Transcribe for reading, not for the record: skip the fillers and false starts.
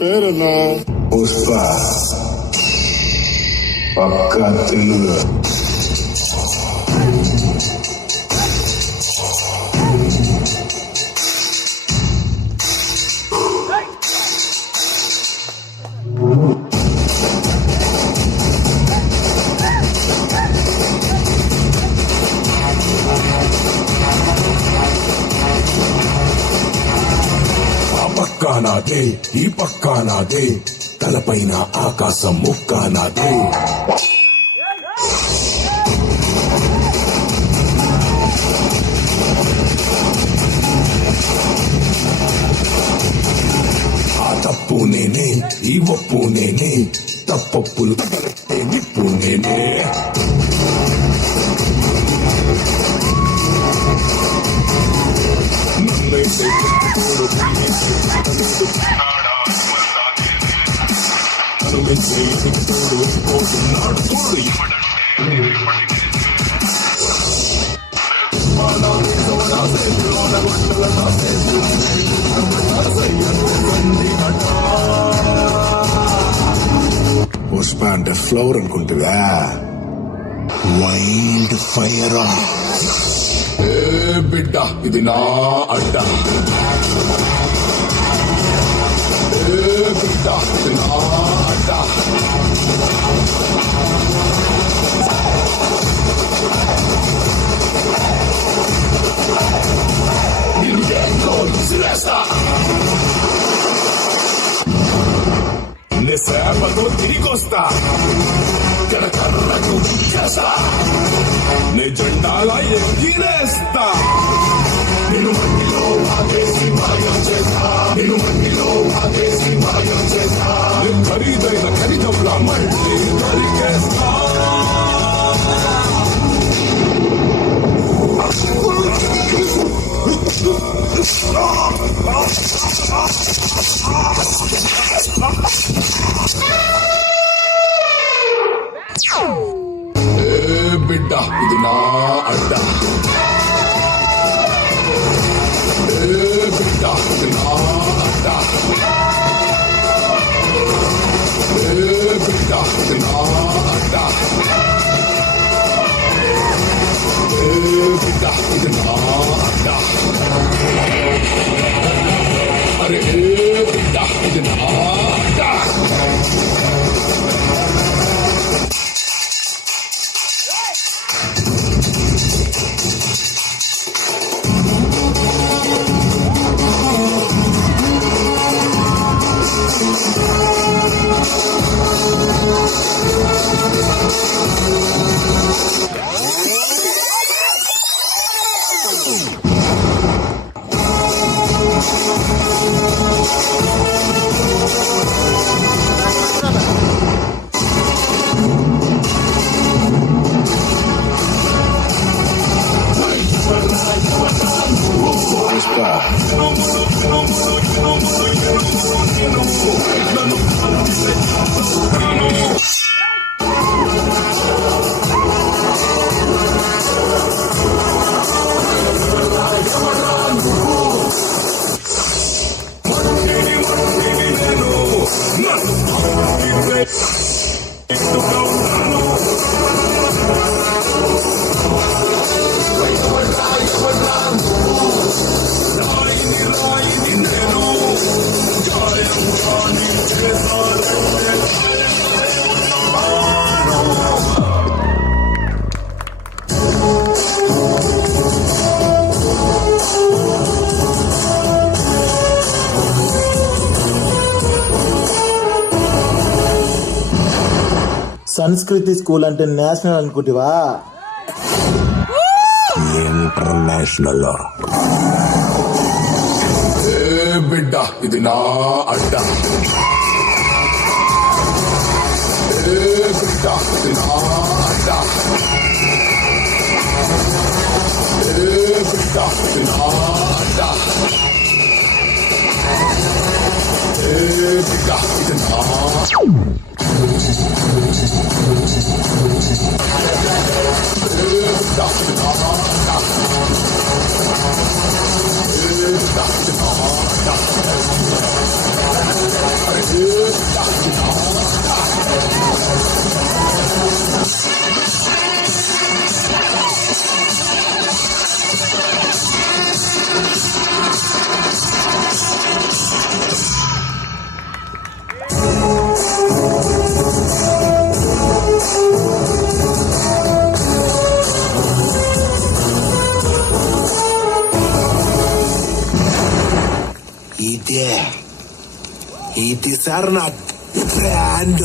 పేరన్నా పుష్ప పక్కా తెలుగు. పక్కా నాదే, ఈ పక్కా నాదే, తలపైన ఆకాశం ముక్కా నాదే. ఆ తప్పు నేనే, ఈ ఒప్పు నేనే, తప్పప్పులు తగలే నిప్పు నేనే. పుష్ప అంటే ఫ్లవర్ అనుకుంటుందా? Wild fire. ఏ బిడ్డ ఇది నా అడ్డ, ఏ బిడ్డ ఇది నా అడ్డ. నేను ఎంతో విసిరేస్తా, నే సేపతో తిరిగొస్తా, కర్రకు చేస్తా, నే జెండాల ఎగిరేస్తా. నేను మట్టిలో ఆగేసి మాయం చేస్తా, నేను మట్టిలో ఆగేసి మాయం చేస్తా. ఖరీదైన ఖరీదంలా మళ్ళీ దొరికేస్తా. బిడ్డ ఇది నా అడ్డ, బిడ్డ ఇది నా అడ్డ, బిడ్డ ఇది నా అడ్డ, బిడ్డ ఇది నా అడ్డ. అరే బిడ్డ ఇది నా అడ్డ. సంస్కృతి స్కూల్ అంటే నేషనల్ అనుకుంటివా? ఇంటర్నేషనల్. బిడ్డ ఇది నా అడ్డ, బిడ్డ ఇది నా అడ్డ, బిడ్డ ఇది నా అడ్డ, బిడ్డ ఇది నా ఇది సార్ నా బ్రాండ్